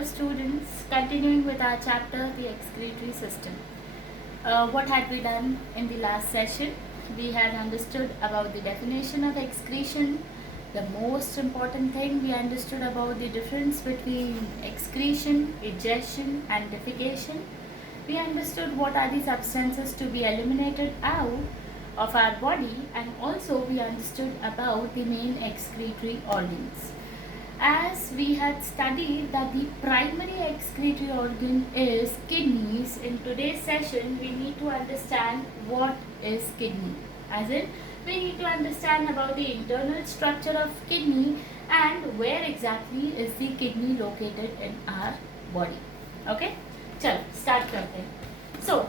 Hello students, continuing with our chapter, the excretory system. What had we done in the last session? We had understood about the definition of excretion. The most important thing, we understood about the difference between excretion, egestion and defecation. We understood what are the substances to be eliminated out of our body, and also we understood about the main excretory organs. As we had studied that the primary excretory organ is kidneys, in today's session we need to understand what is kidney. As in, we need to understand about the internal structure of kidney and where exactly is the kidney located in our body. Okay? Chalo, start karte hain. So,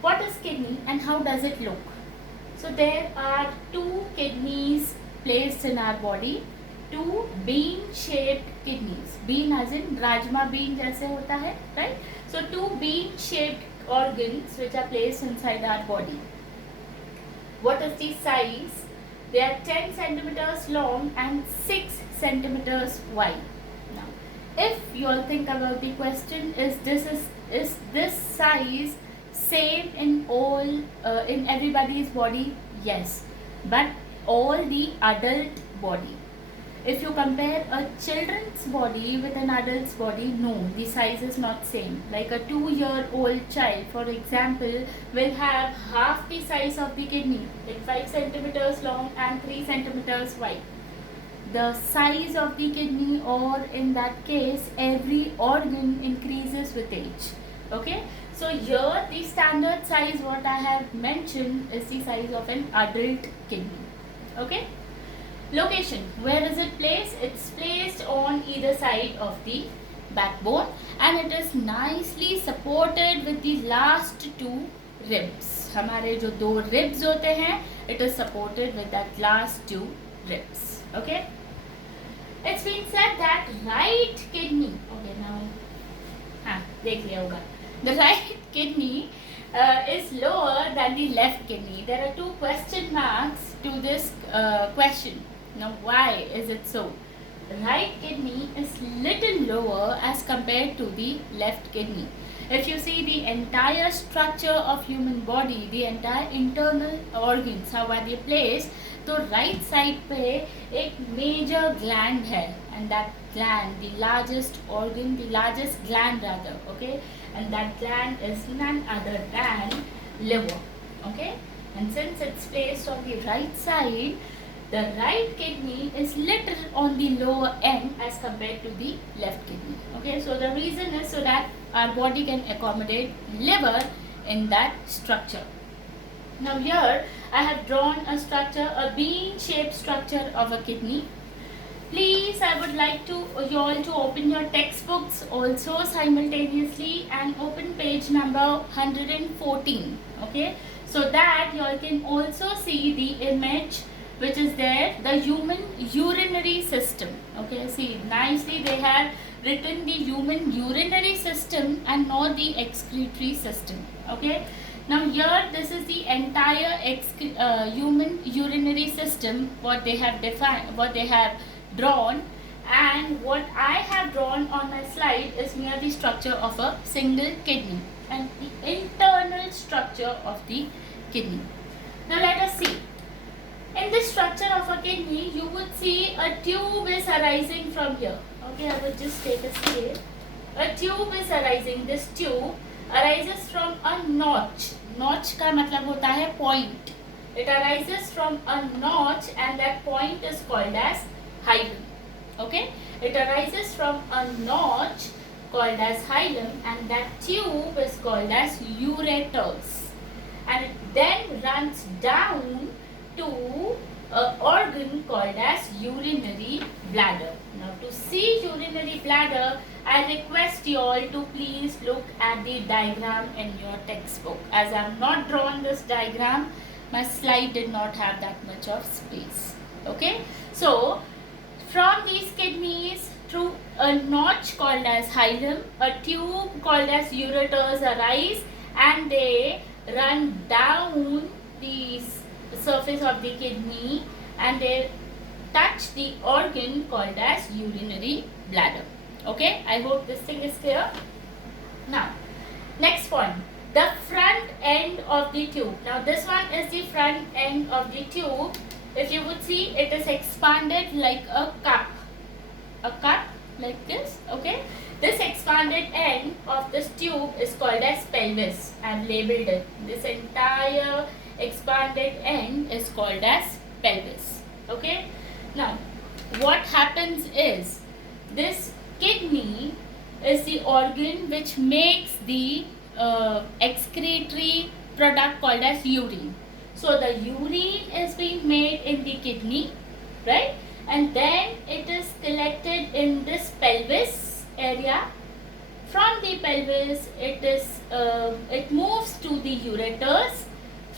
what is kidney and how does it look? So, there are two kidneys placed in our body. Two bean shaped kidneys. Bean as in rajma bean जैसे होता है, right? So two bean shaped organs which are placed inside our body. What is the size? They are 10 centimeters long and 6 centimeters wide. Now, if you all think about the question, is this size same in all in everybody's body? Yes, but all the adult body. If you compare a children's body with an adult's body, no, the size is not same. Like a 2-year-old child, for example, will have half the size of the kidney, like 5 centimeters long and 3 centimeters wide. The size of the kidney, or in that case, every organ increases with age. Okay? So here the standard size what I have mentioned is the size of an adult kidney. Okay? Location, where is it placed? It's placed on either side of the backbone and it is nicely supported with the last two ribs. हमारे जो दो ribs होते हैं, it is supported with that last two ribs. Okay? It's been said that right kidney, okay now, हाँ देख लिया होगा. The right kidney is lower than the left kidney. There are two question marks to this question. Now, why is it so? The right kidney is little lower as compared to the left kidney. If you see the entire structure of human body, the entire internal organs, how are they placed? तो right side पे एक major gland है, and that gland, the largest organ, the largest gland rather, okay, and that gland is none other than liver, okay, and since it's placed on the right side, the right kidney is little on the lower end as compared to the left kidney. Okay, so the reason is so that our body can accommodate liver in that structure. Now here I have drawn a structure, a bean-shaped structure of a kidney. Please, I would like to you all to open your textbooks also simultaneously and open page number 114. Okay, so that you all can also see the image which is there, the human urinary system. Okay, see nicely they have written the human urinary system and not the excretory system. Okay, now here this is the entire human urinary system what they have defined, what they have drawn, and what I have drawn on my slide is mere the structure of a single kidney and the internal structure of the kidney. Now let us see. In this structure of a kidney, you would see a tube is arising from here. Okay, I will just take a scale. A tube is arising. This tube arises from a notch. Notch का मतलब होता है point. It arises from a notch and that point is called as hilum. Okay, it arises from a notch called as hilum and that tube is called as ureters. And it then runs down to an organ called as urinary bladder. Now to see urinary bladder, I request you all to please look at the diagram in your textbook. As I have not drawn this diagram, my slide did not have that much of space. Okay, so from these kidneys through a notch called as hilum, a tube called as ureters arise and they run down the surface of the kidney and they touch the organ called as urinary bladder. Okay, I hope this thing is clear. Now, next point, the front end of the tube. Now, this one is the front end of the tube. If you would see, it is expanded like a cup like this. Okay, this expanded end of this tube is called as pelvis. I have labeled it. This entire expanded end is called as pelvis. Okay, now what happens is, this kidney is the organ which makes the excretory product called as urine. So the urine is being made in the kidney, right? And then it is collected in this pelvis area. From the pelvis, it moves to the ureters.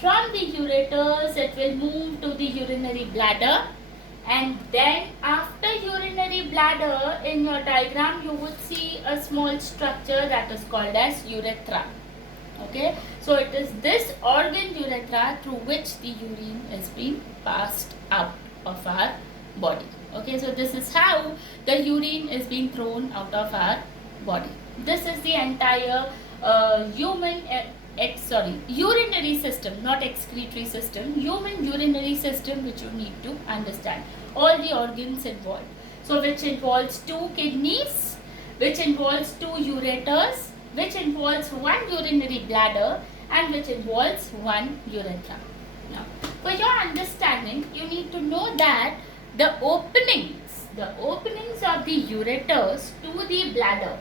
From the ureters, it will move to the urinary bladder. And then after urinary bladder, in your diagram, you would see a small structure that is called as urethra. Okay, so it is this organ, urethra, through which the urine is being passed out of our body. Okay, so this is how the urine is being thrown out of our body. This is the entire urinary system, not excretory system, human urinary system, which you need to understand. All the organs involved. So which involves 2 kidneys, which involves 2 ureters, which involves 1 urinary bladder, and which involves 1 urethra. Now, for your understanding, you need to know that the openings of the ureters to the bladder,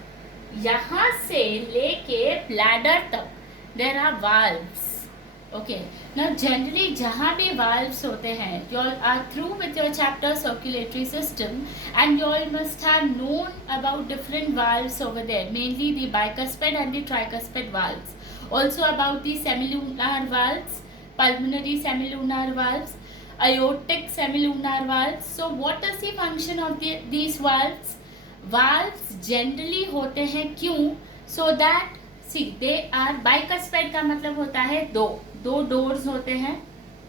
यहाँ से लेके bladder तक, there are valves. Okay. Now generally जहाँ भी valves होते हैं, you all are through with your chapter circulatory system, and you all must have known about different valves over there, mainly the bicuspid and the tricuspid valves. Also about the semilunar valves, pulmonary semilunar valves, aortic semilunar valves. So what is the function of these valves? Valves generally होते हैं क्यों? So that see, they are bicuspid का मतलब होता है दो doors होते हैं.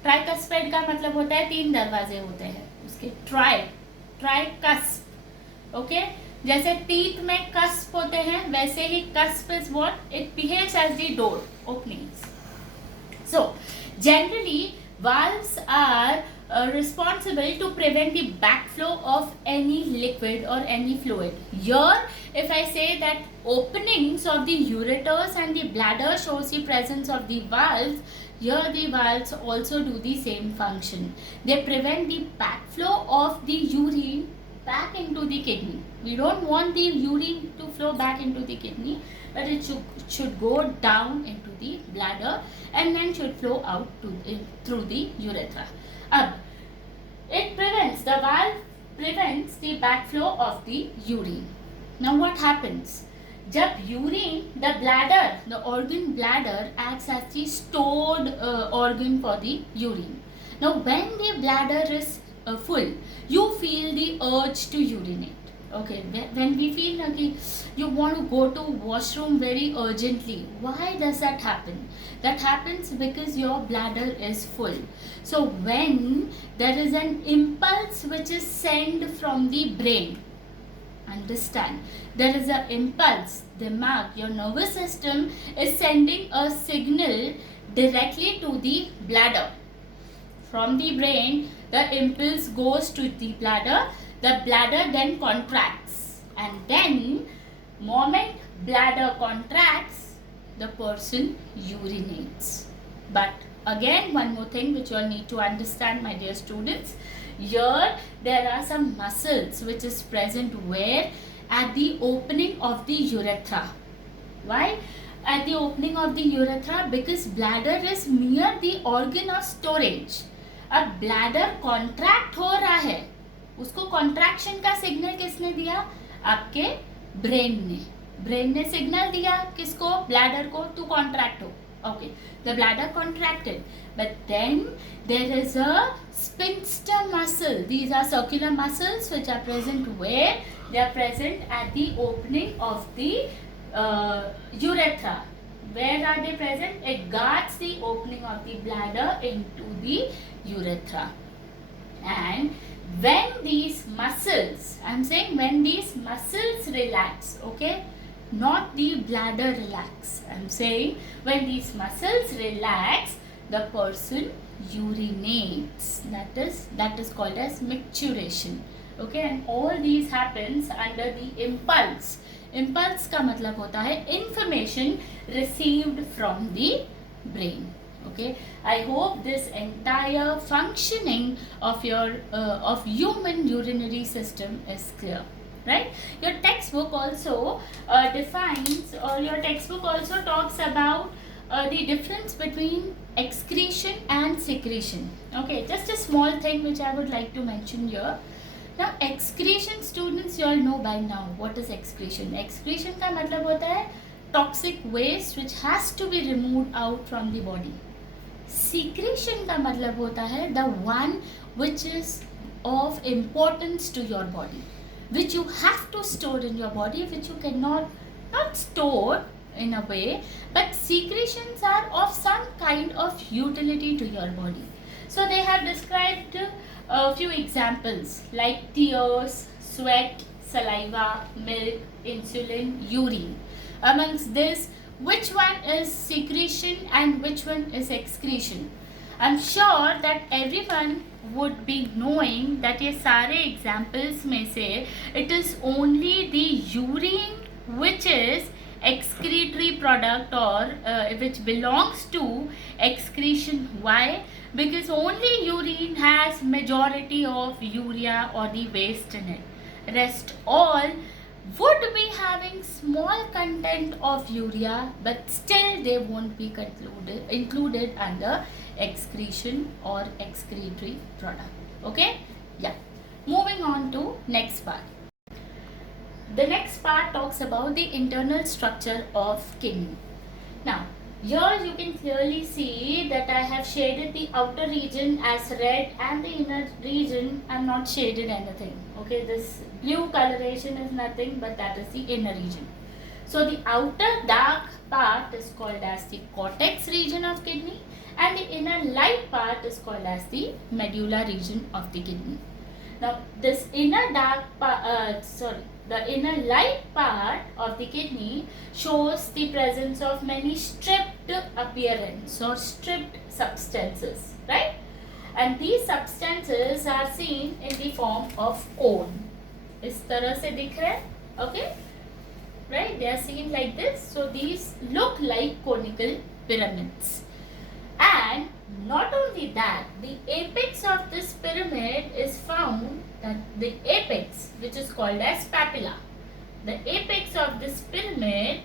ट्राइकस्पिड का मतलब होता है 3 दरवाजे होते हैं उसके. ट्राइकस्प. ओके, जैसे टीथ में कस्प होते हैं, वैसे ही cusp is what it behaves as the door openings. So generally valves are responsible to prevent the backflow of any liquid or any fluid. Here, if I say that openings of the ureters and the bladder shows the presence of the valves, here the valves also do the same function. They prevent the backflow of the urine back into the kidney. We don't want the urine to flow back into the kidney, but it should go down into the bladder and then should flow out through the urethra. The valve prevents the backflow of the urine. Now what happens? जब urine, the organ bladder acts as the stored organ for the urine. Now when the bladder is full, you feel the urge to urinate. Okay, when we feel like you want to go to washroom very urgently, why does that happen? That happens because your bladder is full. So when there is an impulse which is sent from the brain, understand, there is an impulse, dimag, your nervous system is sending a signal directly to the bladder. From the brain, the impulse goes to the bladder then contracts, and then moment bladder contracts, the person urinates. But again, one more thing which you all need to understand, my dear students, here there are some muscles which is present where? At the opening of the urethra. Why? At the opening of the urethra, because bladder is near the organ of storage. अब bladder contract हो रहा है, उसको contraction का signal किसने दिया? आपके brain ने सिग्नल दिया किसको? ब्लैडर को, टू कॉन्ट्रैक्ट हो. Okay, the bladder contracted, but then there is a sphincter muscle. These are circular muscles which are present where? They are present at the opening of the urethra. Where are they present? It guards the opening of the bladder into the urethra. And when these muscles, I'm saying when these muscles relax, okay, not the bladder relax, I'm saying when these muscles relax, the person urinates. That is called as micturition. Okay, and all these happens under the impulse. Impulse का मतलब होता है information received from the brain. Okay, I hope this entire functioning of your of human urinary system is clear, right? Your textbook also defines, or your textbook also talks about the difference between excretion and secretion. Okay, just a small thing which I would like to mention here. Now excretion, students, you all know by now what is excretion. Excretion का मतलब होता है toxic waste which has to be removed out from the body. Secretion का मतलब होता है the one which is of importance to your body, which you have to store in your body, which you cannot not store in a way, but secretions are of some kind of utility to your body. So they have described a few examples like tears, sweat, saliva, milk, insulin, urine. Amongst this, which one is secretion and which one is excretion? I'm sure that everyone would be knowing that ये सारे examples में से it is only the urine which is excretory product, or which belongs to excretion. Why? Because only urine has majority of urea or the waste in it. Rest all would be having small content of urea, but still they won't be included under excretion or excretory product. Okay, yeah. Moving on to next part. The next part talks about the internal structure of kidney. Now here you can clearly see that I have shaded the outer region as red and the inner region I am not shaded anything. Okay, this blue coloration is nothing but that is the inner region. So the outer dark part is called as the cortex region of kidney, and the inner light part is called as the medulla region of the kidney. Now this inner dark part, the inner light part of the kidney shows the presence of many stripped appearance or stripped substances, right? And these substances are seen in the form of cone. इस तरह से दिख रहा है, okay? Right? They are seen like this. So these look like conical pyramids. And not only that, the apex of this pyramid is found, that the apex, which is called as papilla, the apex of this pyramid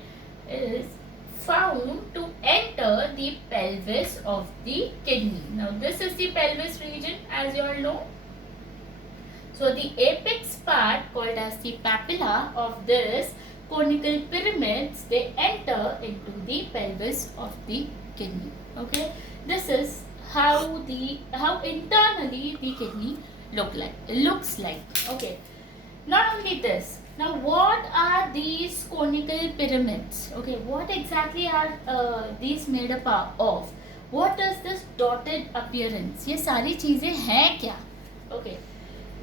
is found to enter the pelvis of the kidney. Now this is the pelvis region, as you all know. So the apex part, called as the papilla of this conical pyramids, they enter into the pelvis of the kidney. Okay, this is how internally the kidney looks like. Okay, not only this. Now what are these conical pyramids? Okay, what exactly are these made up of? What is this dotted appearance? ये सारी चीजें हैं क्या? Okay,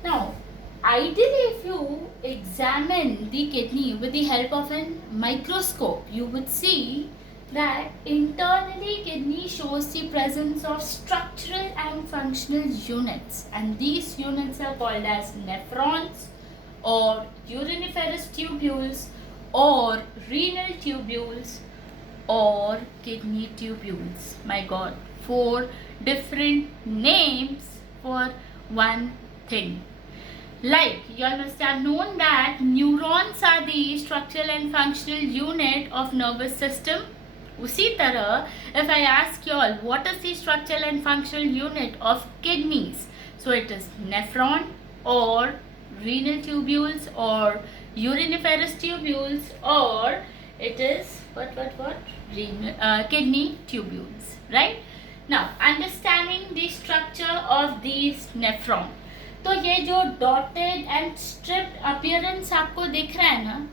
now ideally if you examine the kidney with the help of a microscope, you would see that internally kidney shows the presence of structural and functional units, and these units are called as nephrons or uriniferous tubules or renal tubules or kidney tubules. My God, 4 different names for one thing. Like, you all must have known that neurons are the structural and functional unit of nervous system. उसी तरह, if I ask you all what is the structural and functional unit of kidneys, so it is nephron or renal tubules or uriniferous tubules, or it is kidney tubules, right? Now understanding the structure of these nephron, तो ये जो dotted and stripped appearance आपको दिख रहा है ना,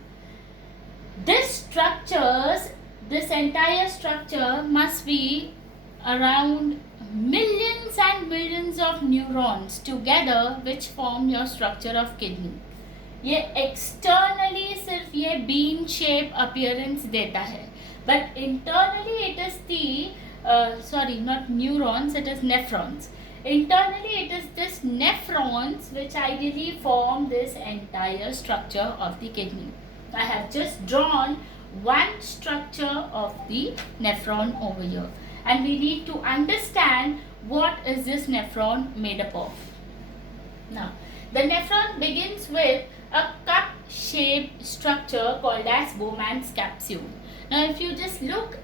this entire structure must be around millions and millions of neurons together which form your structure of kidney. ये externally सिर्फ ये bean shape appearance देता है, but internally it is the not neurons, it is nephrons. Internally it is this nephrons which ideally form this entire structure of the kidney. I have just drawn one structure of the nephron over here, and we need to understand what is this nephron made up of. Now, the nephron begins with a cup-shaped structure called as Bowman's capsule. Now, if you just look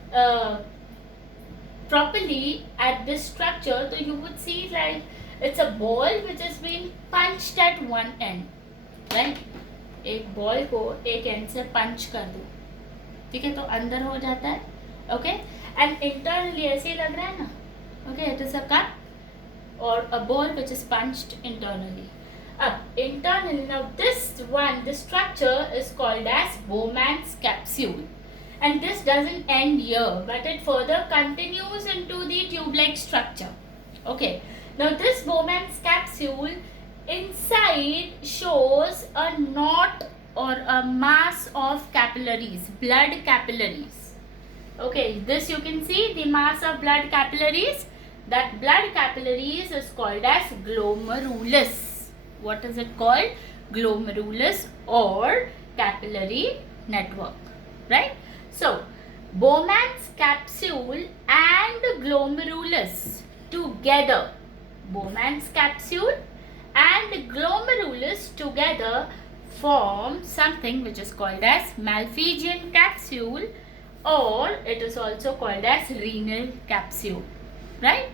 properly at this structure, so you would see like it's a ball which has been punched at one end, right? एक ball को एक and से पंच कर दो, ठीक है, तो अंदर हो जाता है, ओके, एंड इंटरनली ऐसे ही लग रहा है ना, okay, it is a cup और a ball which is punched internally. अब internally, now this structure is called as Bowman's capsule, and this doesn't end here, but it further continues into the tube-like structure. Okay, now this Bowman's capsule inside shows a knot or a mass of capillaries, blood capillaries. Okay, this you can see the mass of blood capillaries. That blood capillaries is called as glomerulus. What is it called? Glomerulus or capillary network, right? So, Bowman's capsule and glomerulus together, Bowman's capsule and glomerulus together form something which is called as Malpighian capsule, or it is also called as renal capsule, right?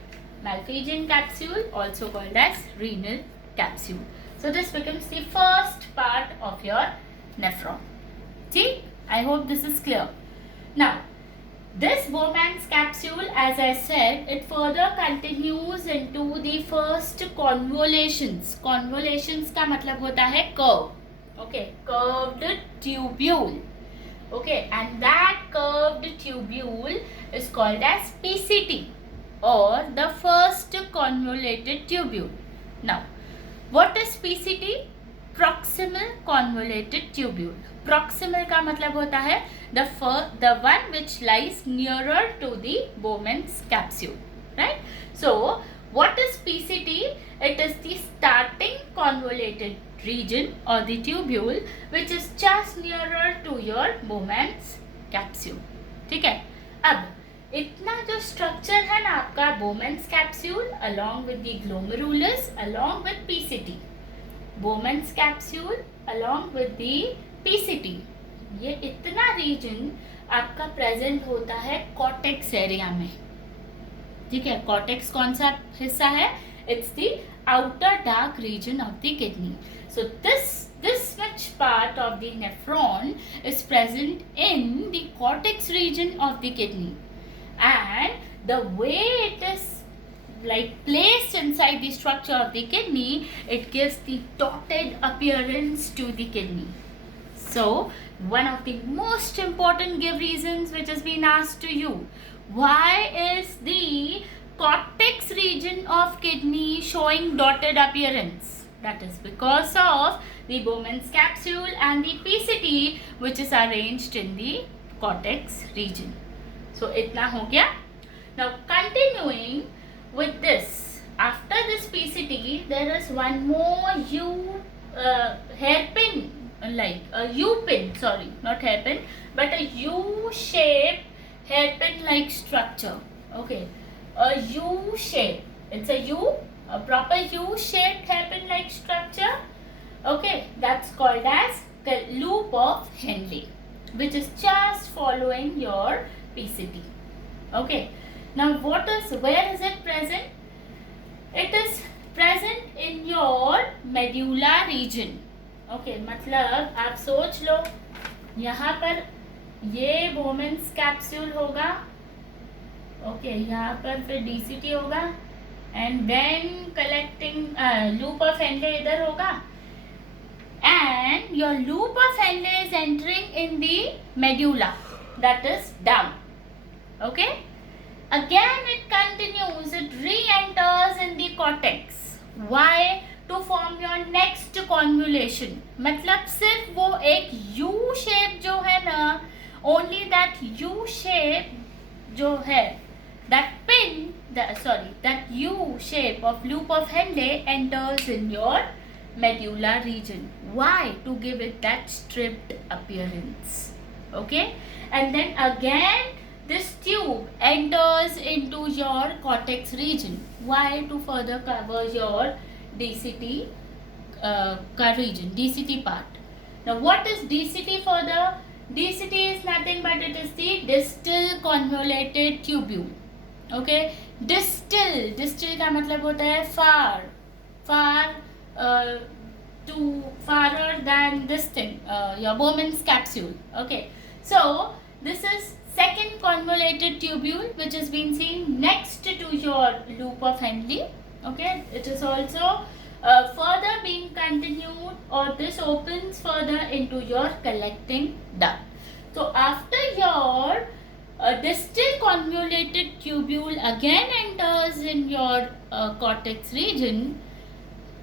Malpighian capsule, also called as renal capsule. So this becomes the first part of your nephron. See, I hope this is clear. Now, this Bowman's capsule, as I said, it further continues into the first convolutions. Convolutions का मतलब होता है curve. Okay, curved tubule. Okay, and that curved tubule is called as PCT, or the first convoluted tubule. Now, what is PCT? Proximal convoluted tubule. Proximal का मतलब होता है the one which lies nearer to the Bowman's capsule, right? So, what is PCT? It is the starting convoluted region or the tubule which is just nearer to your Bowman's capsule. ठीक है? अब इतना जो structure है ना आपका Bowman's capsule along with the glomerulus along with PCT. Bowman's capsule along with the PCT, ये इतना रीजन आपका प्रेजेंट होता है कॉर्टेक्स एरिया में, ठीक है. कॉर्टेक्स कौन सा हिस्सा है? It's the outer dark region of the kidney. So this much part of the nephron is present in the cortex region of the kidney, and the way it is like placed inside the structure of the kidney, it gives the dotted appearance to the kidney. So, one of the most important reasons which has been asked to you, why is the cortex region of kidney showing dotted appearance? That is because of the Bowman's capsule and the PCT which is arranged in the cortex region. So, itna ho gaya. Now, continuing with this, after this PCT, there is one more hairpin, like a U-pin, sorry, not hairpin, but a U-shaped hairpin-like structure. Okay, a U-shape. It's a proper U-shaped hairpin-like structure. Okay, that's called as the loop of Henle, which is just following your PCT. Okay. Now, where is it present? It is present in your medulla region. Okay, मतलब आप सोच लो यहाँ पर ये Bowman's capsule होगा, okay, यहाँ पर फिर DCT होगा, and then collecting loop of Henle इधर होगा, and your loop of Henle is entering in the medulla, that is down. Okay. Again it continues, it re-enters in the cortex. Why? To form your next convolution. मतलब सिर्फ वो एक U shape जो है ना, only that U shape जो है, that U shape of loop of Henle enters in your medulla region. Why? To give it that stripped appearance. Okay, and then again this tube enters into your cortex region. Why? To further cover your DCT region, DCT part. Now what is DCT further? DCT is nothing but it is the distal convoluted tubule. Okay, distal का मतलब होता है farther than this thing, your Bowman's capsule. Okay, so this is second convoluted tubule which has been seen next to your loop of Henle. Okay, it is also further being continued, or this opens further into your collecting duct. So after your distal convoluted tubule again enters in your cortex region,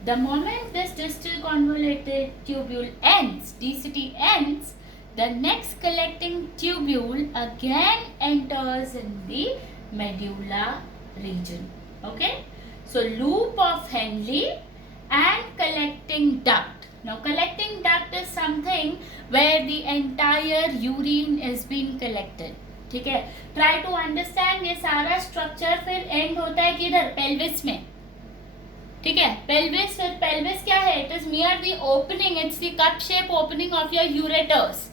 the moment this distal convoluted tubule ends, DCT ends, the next collecting tubule again enters in the medulla region. Okay, so loop of Henle and collecting duct. Now collecting duct is something where the entire urine is being collected. ठीक है, try to understand. ये सारा structure फिर and होता है किधर? Pelvis में. ठीक है, पेल्विस. फिर पेल्विस क्या है? It is near the opening, it's the cup shape opening of your ureters.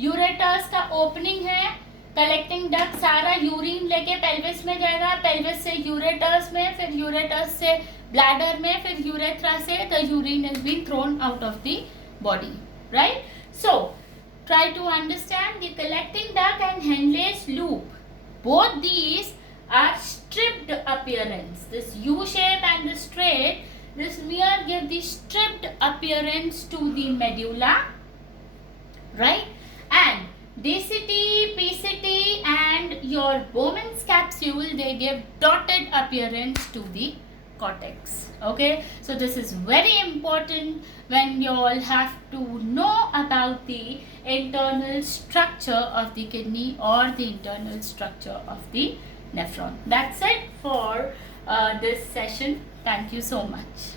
Ureters का ओपनिंग है. कलेक्टिंग डक्ट सारा यूरिन लेके पेल्विस में जाएगा, पेल्विस से यूरेटर्स में, फिर यूरेटर्स से ब्लैडर में, फिर यूरेथ्रा से the urine is been thrown out of the body. Right? So try to understand the collecting duct and Henle's loop. Both these are stripped appearance. This U shape and the straight, this mere give the stripped appearance to the medulla, right? And DCT, PCT and your Bowman's capsule, they give dotted appearance to the cortex. Okay, so this is very important when you all have to know about the internal structure of the kidney or the internal structure of the nephron. That's it for this session. Thank you so much.